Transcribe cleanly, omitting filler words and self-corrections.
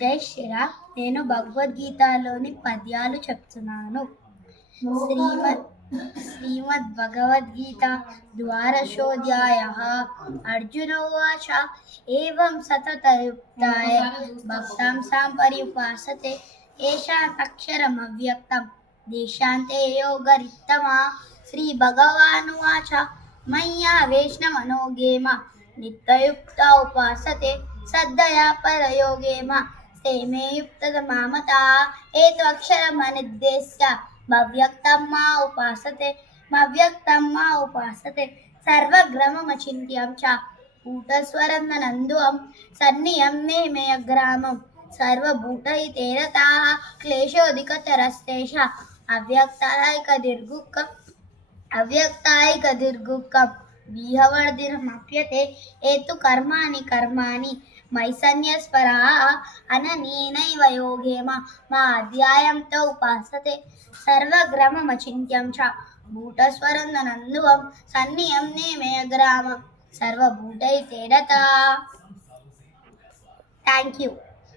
జై శ్రీరామ్. నేను భగవద్గీతలోని పద్యాలు చెప్తున్నాను. శ్రీమద్ భగవద్గీత ద్వాదశోధ్యాయ. అర్జున ఉవాచ ఏవం సతతయుక్తాయ భక్తాం సాంపర్యుపాసతే ఏషాక్షరమవ్యక్తం దేశాంతే యోగరిత్తమా. శ్రీ భగవానువాచ మయ్యా వేష్ణమనోగేమ నిత్యయుక్త ఉపాసతే సద్దయా పరయోగేమ స్థేమే యుక్తమామతా ఏత్వక్షరమనిర్దేశ్య మవ్యక్తం మా ఉపాసతే సర్వగ్రమమచింత్యం చ కూటస్వరం నందువం సన్నియం నేమేయగ్రామం సర్వభూతైతేరతాః క్లేశోధికతరస్తేష అవ్యక్తాయికదీర్ఘుకం విహవర్ధినమప్యతే ఏతు కర్మాణి మయి సన్యస్పరాః అనన్యేనైవ యోగేన మా అధ్యాయంతో ఉపాసతే సర్వగ్రమమచింత్యం చ భూతస్వరం నందువం సన్నియం నేమేయగ్రామం సర్వభూతైతేరతాః. Thank you.